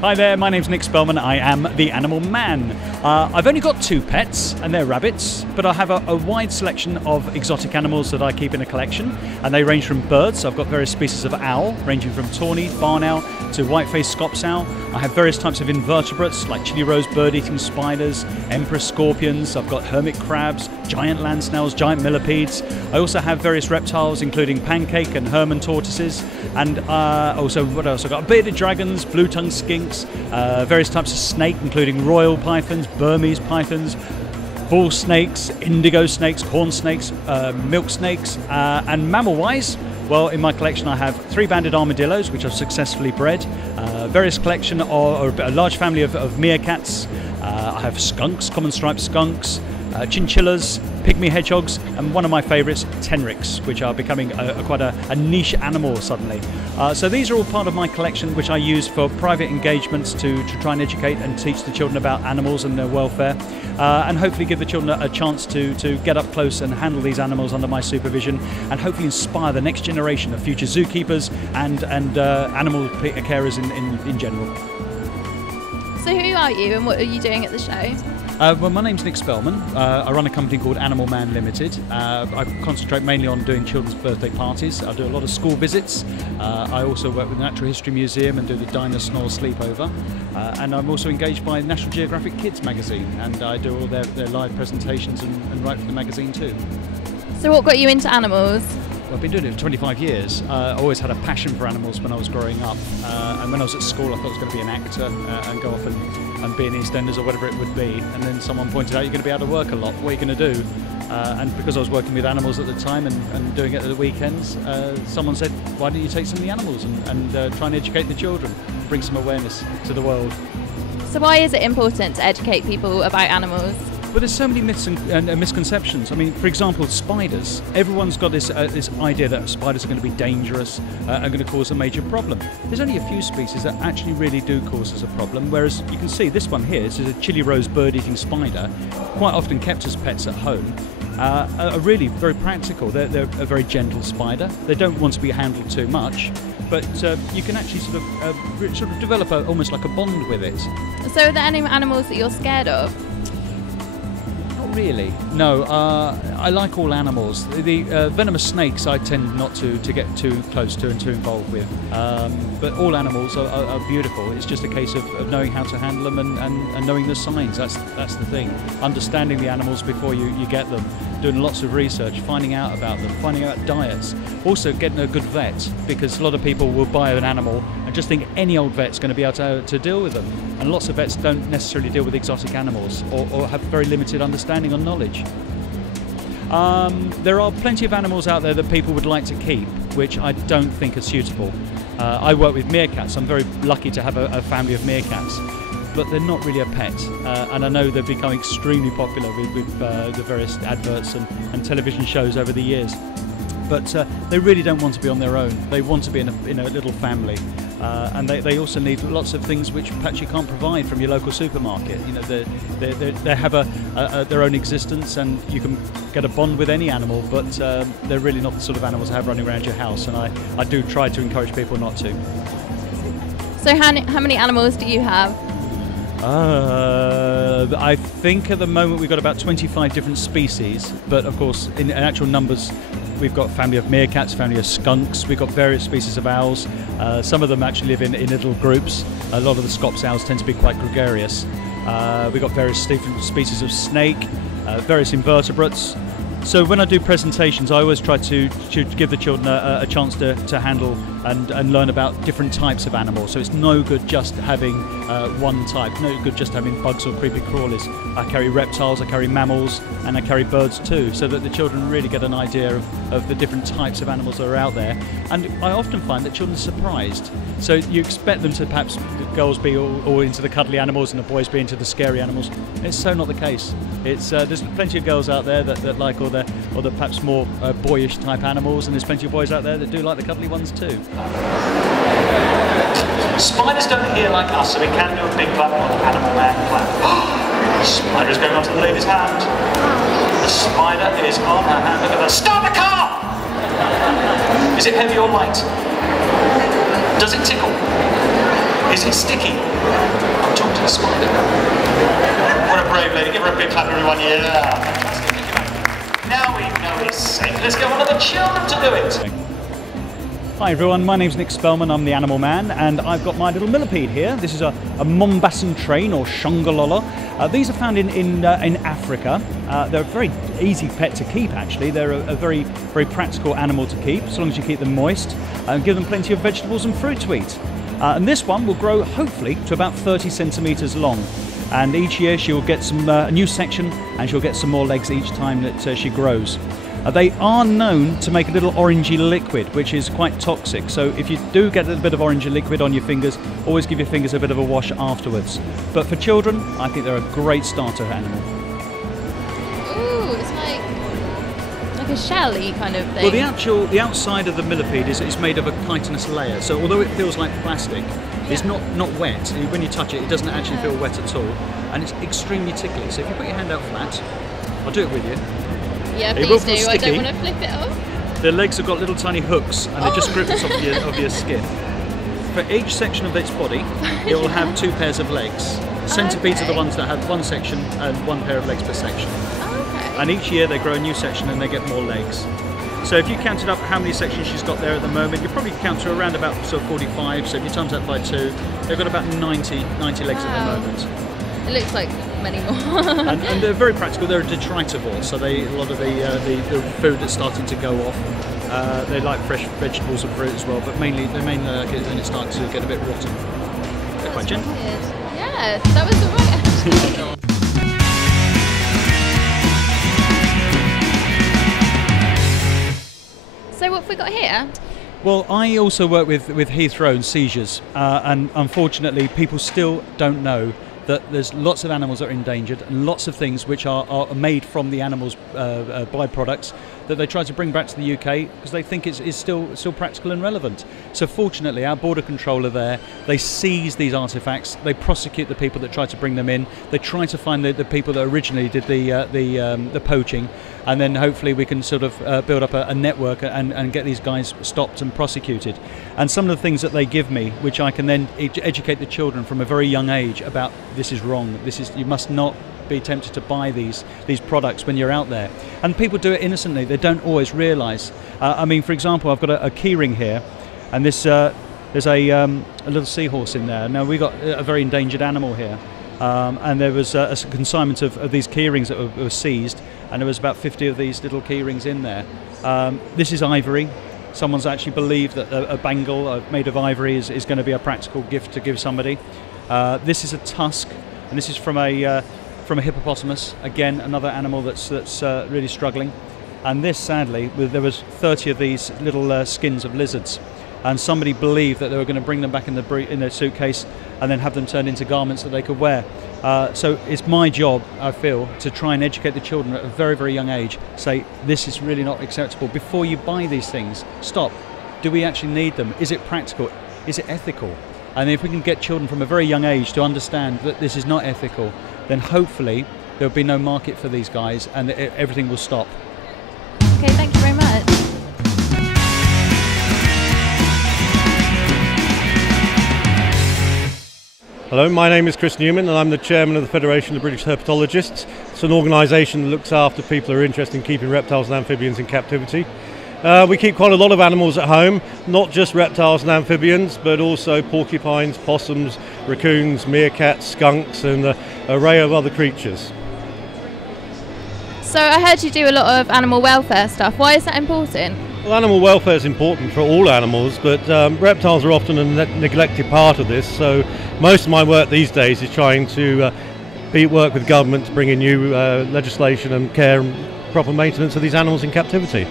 Hi there, my name's Nick Spellman. I am the Animal Man. I've only got 2 pets, and they're rabbits, but I have a wide selection of exotic animals that I keep in a collection, and they range from birds. I've got various species of owl, ranging from tawny, barn owl, to white-faced scops owl. I have various types of invertebrates, like chili rose bird-eating spiders, emperor scorpions. I've got hermit crabs, giant land snails, giant millipedes. I also have various reptiles, including pancake and Herman tortoises, and also, what else? I've got bearded dragons, blue-tongued skinks, various types of snake, including royal pythons, Burmese pythons, bull snakes, indigo snakes, corn snakes, milk snakes, and mammal-wise, well, in my collection I have 3 banded armadillos, which I've successfully bred, various collection or a large family of meerkats. I have skunks, common striped skunks, chinchillas, pygmy hedgehogs, and one of my favourites, tenrics, which are becoming quite a niche animal suddenly. So these are all part of my collection, which I use for private engagements to try and educate and teach the children about animals and their welfare, and hopefully give the children a chance to get up close and handle these animals under my supervision, and hopefully inspire the next generation of future zookeepers and animal carers in general. So who are you and what are you doing at the show? Well, my name's Nick Spellman. I run a company called Animal Man Limited. I concentrate mainly on doing children's birthday parties. I do a lot of school visits. I also work with the Natural History Museum and do the Diner Snore Sleepover. And I'm also engaged by National Geographic Kids magazine, and I do all their live presentations and write for the magazine too. So what got you into animals? Well, I've been doing it for 25 years. I always had a passion for animals when I was growing up, and when I was at school I thought I was going to be an actor and go off and be in EastEnders or whatever it would be, and then someone pointed out, you're going to be out of work a lot, what are you going to do? And because I was working with animals at the time and doing it at the weekends, someone said, why don't you take some of the animals and try and educate the children, bring some awareness to the world. So why is it important to educate people about animals? Well, there's so many myths and misconceptions. I mean, for example, spiders. Everyone's got this idea that spiders are going to be dangerous, are going to cause a major problem. There's only a few species that actually really do cause us a problem, whereas you can see this one here, this is a chili rose bird-eating spider, quite often kept as pets at home, are really very practical. They're a very gentle spider. They don't want to be handled too much, but you can actually sort of develop almost like a bond with it. So are there any animals that you're scared of? Really? No, I like all animals. The venomous snakes I tend not to get too close to and too involved with. But all animals are beautiful. It's just a case of knowing how to handle them and knowing the signs. That's the thing. Understanding the animals before you get them. Doing lots of research, finding out about them, finding out diets. Also getting a good vet, because a lot of people will buy an animal and just think any old vet's going to be able to deal with them. And lots of vets don't necessarily deal with exotic animals or have very limited understanding or knowledge. There are plenty of animals out there that people would like to keep, which I don't think are suitable. I work with meerkats. I'm very lucky to have a family of meerkats, but they're not really a pet, and I know they've become extremely popular with the various adverts and television shows over the years. But they really don't want to be on their own. They want to be in a little family, and they also need lots of things which perhaps you can't provide from your local supermarket. You know, they have their own existence, and you can get a bond with any animal, but they're really not the sort of animals to have running around your house, and I do try to encourage people not to. So how many animals do you have? I think at the moment we've got about 25 different species, but of course in actual numbers we've got a family of meerkats, family of skunks, we've got various species of owls. Some of them actually live in little groups. A lot of the scops owls tend to be quite gregarious. We've got various different species of snake, various invertebrates. So when I do presentations, I always try to give the children a chance to handle and learn about different types of animals. So it's no good just having one type, no good just having bugs or creepy crawlies. I carry reptiles, I carry mammals, and I carry birds too, so that the children really get an idea of the different types of animals that are out there. And I often find that children are surprised. So you expect them to perhaps, the girls be all into the cuddly animals and the boys be into the scary animals. It's so not the case. It's there's plenty of girls out there that like all the perhaps more boyish type animals, and there's plenty of boys out there that do like the cuddly ones too. Spiders don't hear like us, so we can do a big clap on Animal Man clap. The spider is going onto the lady's hand. The spider is on her hand. Look at that. Start the car! Is it heavy or light? Does it tickle? Is it sticky? I'm talking to the spider. What a brave lady. Give her a big clap, everyone. Yeah. Fantastic. Thank you, mate. Now we know he's safe. Let's get one of the children to do it. Hi everyone, my name's Nick Spellman, I'm the Animal Man, and I've got my little millipede here. This is a Mombassan train, or Shongolola. These are found in Africa. They're a very easy pet to keep actually. They're a very practical animal to keep, as long as you keep them moist and give them plenty of vegetables and fruit to eat. And this one will grow hopefully to about 30 centimetres long. And each year she will get some a new section, and she'll get some more legs each time that she grows. They are known to make a little orangey liquid, which is quite toxic. So if you do get a little bit of orangey liquid on your fingers, always give your fingers a bit of a wash afterwards. But for children, I think they're a great starter animal. Ooh, it's like a shelly kind of thing. Well, the outside of the millipede is made of a chitinous layer. So although it feels like plastic, it's not wet. When you touch it, it doesn't actually feel wet at all, and it's extremely tickly. So if you put your hand out flat, I'll do it with you. Yeah, please do. I don't want to flip it off. Their legs have got little tiny hooks, and it just grips off of your skin. For each section of its body, it will have 2 pairs of legs. Centipedes are the ones that have 1 section and 1 pair of legs per section. Okay. And each year they grow a new section and they get more legs. So if you counted up how many sections she's got there at the moment, you probably count to around about 45. So if you times that by 2, they've got about 90 legs at the moment. It looks like many more. and they're very practical. They're a detritivore, so a lot of the food that's starting to go off. They like fresh vegetables and fruit as well, but they mainly like it when it starts to get a bit rotten. They're quite gentle. Yes, that was all right actually. So what have we got here? Well, I also work with Heathrow and seizures, and unfortunately people still don't know that there's lots of animals that are endangered, and lots of things which are made from the animals' byproducts that they try to bring back to the UK because they think it's still practical and relevant. So fortunately, our border controller there, they seize these artefacts, they prosecute the people that try to bring them in, they try to find the people that originally did the poaching, and then hopefully we can sort of build up a network and get these guys stopped and prosecuted. And some of the things that they give me, which I can then educate the children from a very young age about, this is wrong, you must not be tempted to buy these products when you're out there. And people do it innocently, they don't always realise. I mean, for example, I've got a key ring here, and there's a little seahorse in there. Now, we got a very endangered animal here, and there was a consignment of these key rings that were seized, and there was about 50 of these little key rings in there. This is ivory. Someone's actually believed that a bangle made of ivory is going to be a practical gift to give somebody. This is a tusk, and this is from a hippopotamus. Again, another animal that's really struggling. And this, sadly, there was 30 of these little skins of lizards, and somebody believed that they were going to bring them back in their suitcase and then have them turned into garments that they could wear. So it's my job, I feel, to try and educate the children at a very, very young age. Say, this is really not acceptable. Before you buy these things, stop. Do we actually need them? Is it practical? Is it ethical? And if we can get children from a very young age to understand that this is not ethical, then hopefully there'll be no market for these guys, and everything will stop. Okay, thank you very much. Hello, my name is Chris Newman, and I'm the chairman of the Federation of British Herpetologists. It's an organisation that looks after people who are interested in keeping reptiles and amphibians in captivity. We keep quite a lot of animals at home, not just reptiles and amphibians, but also porcupines, possums, raccoons, meerkats, skunks, and an array of other creatures. So I heard you do a lot of animal welfare stuff. Why is that important? Well, animal welfare is important for all animals, but reptiles are often a neglected part of this. So most of my work these days is trying to work with government to bring in new legislation and care and proper maintenance of these animals in captivity.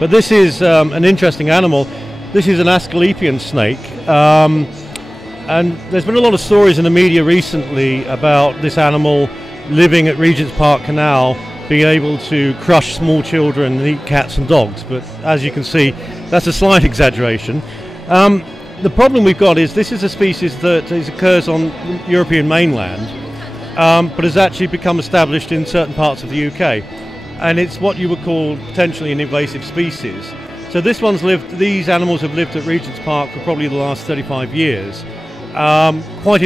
But this is an interesting animal. This is an Asclepian snake, and there's been a lot of stories in the media recently about this animal living at Regent's Park Canal, being able to crush small children and eat cats and dogs. But as you can see, that's a slight exaggeration. The problem we've got is this is a species that occurs on European mainland, but has actually become established in certain parts of the UK. And it's what you would call potentially an invasive species. So these animals have lived at Regent's Park for probably the last 35 years. quite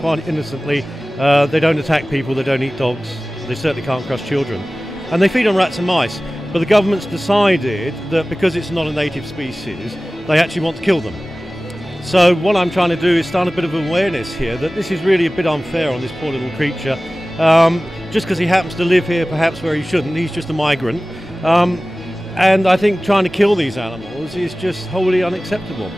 quite innocently. They don't attack people, they don't eat dogs, they certainly can't crush children. And they feed on rats and mice, but the government's decided that because it's not a native species, they actually want to kill them. So what I'm trying to do is start a bit of awareness here that this is really a bit unfair on this poor little creature. Just because he happens to live here perhaps where he shouldn't, he's just a migrant. And I think trying to kill these animals is just wholly unacceptable.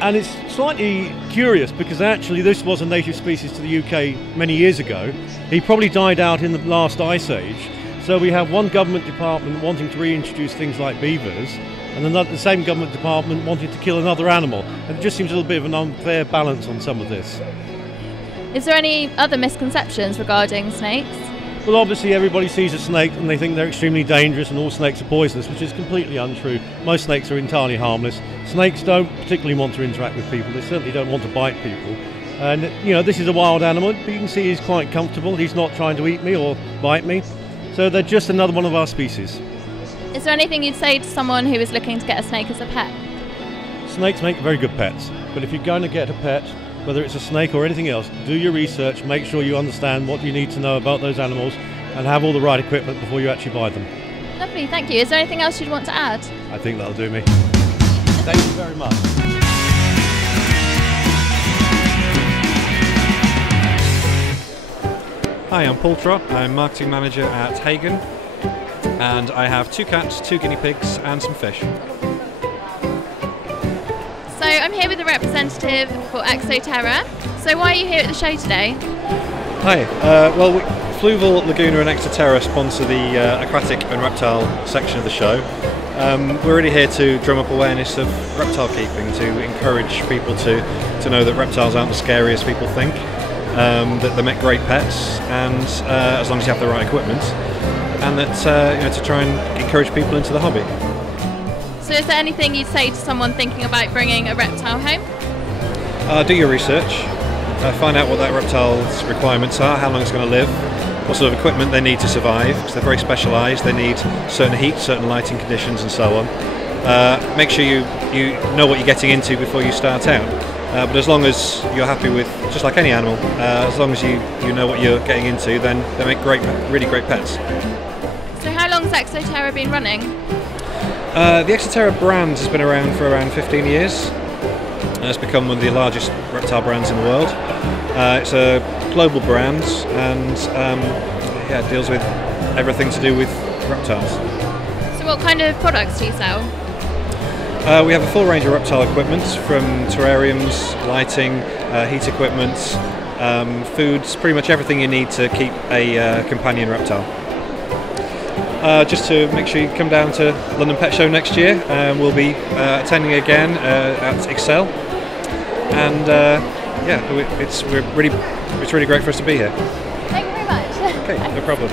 And it's slightly curious because actually this was a native species to the UK many years ago. He probably died out in the last ice age. So we have one government department wanting to reintroduce things like beavers, and the same government department wanting to kill another animal. And it just seems a little bit of an unfair balance on some of this. Is there any other misconceptions regarding snakes? Well, obviously everybody sees a snake and they think they're extremely dangerous and all snakes are poisonous, which is completely untrue. Most snakes are entirely harmless. Snakes don't particularly want to interact with people. They certainly don't want to bite people. And, this is a wild animal, but you can see he's quite comfortable. He's not trying to eat me or bite me. So they're just another one of our species. Is there anything you'd say to someone who is looking to get a snake as a pet? Snakes make very good pets, but if you're going to get a pet, whether it's a snake or anything else, do your research, make sure you understand what you need to know about those animals and have all the right equipment before you actually buy them. Lovely, thank you. Is there anything else you'd want to add? I think that'll do me. Thank you very much. Hi, I'm Paul Trott. I'm marketing manager at Hagen, and I have 2 cats, 2 guinea pigs and some fish. So I'm here with a representative for Exoterra. So why are you here at the show today? Hi, Fluval, Laguna and Exoterra sponsor the aquatic and reptile section of the show. We're really here to drum up awareness of reptile keeping, to encourage people to know that reptiles aren't as scary as people think, that they make great pets, and as long as you have the right equipment, and that to try and encourage people into the hobby. So is there anything you'd say to someone thinking about bringing a reptile home? Do your research, find out what that reptile's requirements are, how long it's going to live, what sort of equipment they need to survive, because they're very specialised. They need certain heat, certain lighting conditions and so on. Make sure you know what you're getting into before you start out. But as long as you're happy with, just like any animal, as long as you know what you're getting into, then they make really great pets. So how long has Exoterra been running? The Exoterra brand has been around for around 15 years. It's become one of the largest reptile brands in the world. It's a global brand and it deals with everything to do with reptiles. So what kind of products do you sell? We have a full range of reptile equipment, from terrariums, lighting, heat equipment, foods, pretty much everything you need to keep a companion reptile. Just to make sure you come down to London Pet Show next year, we'll be attending again at Excel, and it's really great for us to be here. Thank you very much. Okay, no problem.